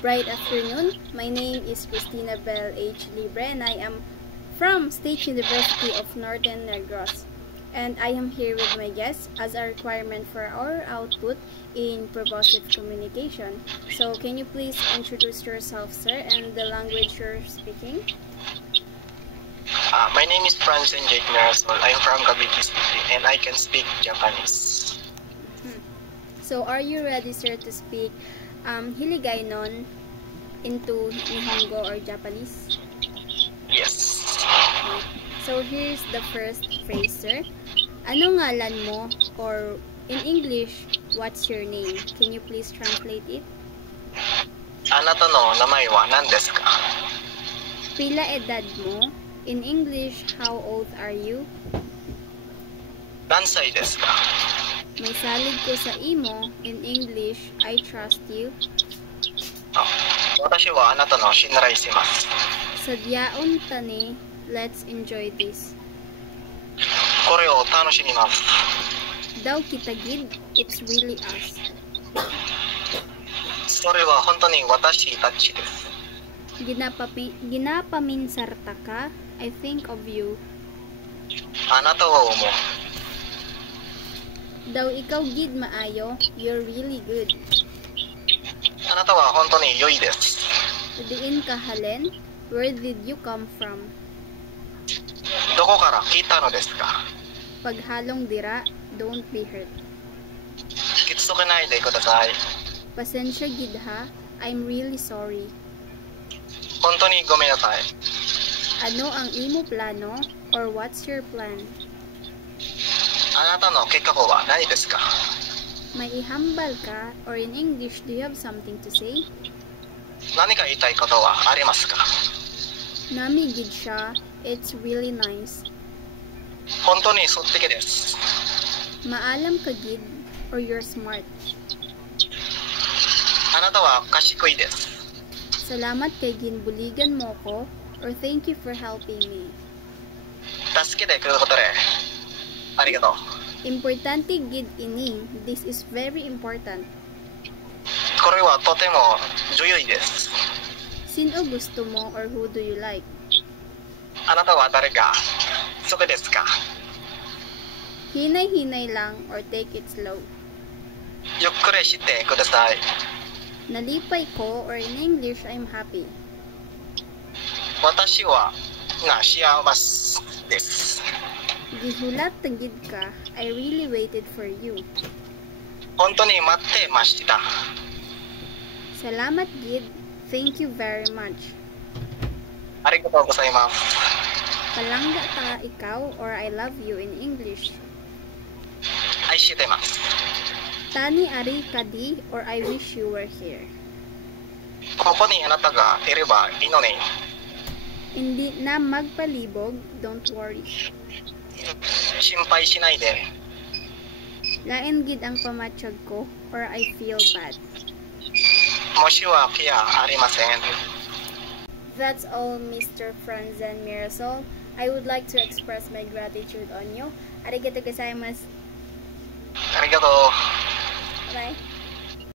Bright afternoon. My name is Christina Bell H. Libre and I am from State University of Northern Negros. And I am here with my guests as a requirement for our output in purposive communication. So can you please introduce yourself, sir, and the language you're speaking? My name is Franzen Jake Mirasol. I'm from Cavite City and I can speak Japanese. So are you ready, sir, to speak Hiligaynon into Nihongo or Japanese? Yes. Okay. So here's the first phrase, sir. Ano ngalan mo? Or in English, what's your name? Can you please translate it? Anato no namae wa nan desu ka? Pila edad mo? In English, how old are you? Nansai desu ka? May salig ko sa imo. In English, I trust you. Watashi wa anata no shinrai shimasu. Sadyaon tani, let's enjoy this. Kore o tanoshimimasu. Daw kita gid, it's really us. Sore wa hontou ni watashi tachi desu. Ginapaminsarta ka, I think of you. Anata wa omo. Daw ikaw gid maayo, you're really good. Anata wa hontou ni yoi desu. Diin ka halen, where did you come from? Doko kara kita no desu ka? Paghalong dira, don't be hurt. Kitsuke nai de kudasai. Pasensya gid ha, I'm really sorry. Hontou ni gomennasai. Ano ang imo plano, or what's your plan? Anata no kekkaku wa nani desu ka? May ihambal ka, or in English, do you have something to say? Nani ka iitai koto wa arimasu ka? Nami gid siya, it's really nice. Hontou ni sotteke desu. Maalam ka gid, or you're smart. Anata wa kashikoi desu. Salamat kay ginbuligan mo ko, or thank you for helping me. Tasukete kururu koto de arigatou. Importante gid ini, this is very important. Kore wa totemo joyoi desu. Sino gusto mo, or who do you like? Anata wa dare ga suke desu ka? Hinay-hinay lang, or take it slow. Yukkuri shite kudasai. Nalipay ko, or in English, I'm happy. Watashi wa shiamasu desu. Gihulat tagid ka, I really waited for you. Hontou ni matte mashita. Salamat gid, thank you very much. Arigatou gozaimasu. Palangga ta ikaw, or I love you in English. Aishitemasu. Tani ari ka di, or I wish you were here. Koko ni anata ga ireba ino ne. Hindi na magpalibog, don't worry. Shinpai shinai de. Lain gid ang pamatsyag ko, or I feel bad. Moshi wa kiya arimasen. That's all, Mr. Franzen Mirasol. I would like to express my gratitude on you. Arigatou gozaimasu. Arigatou. Bye.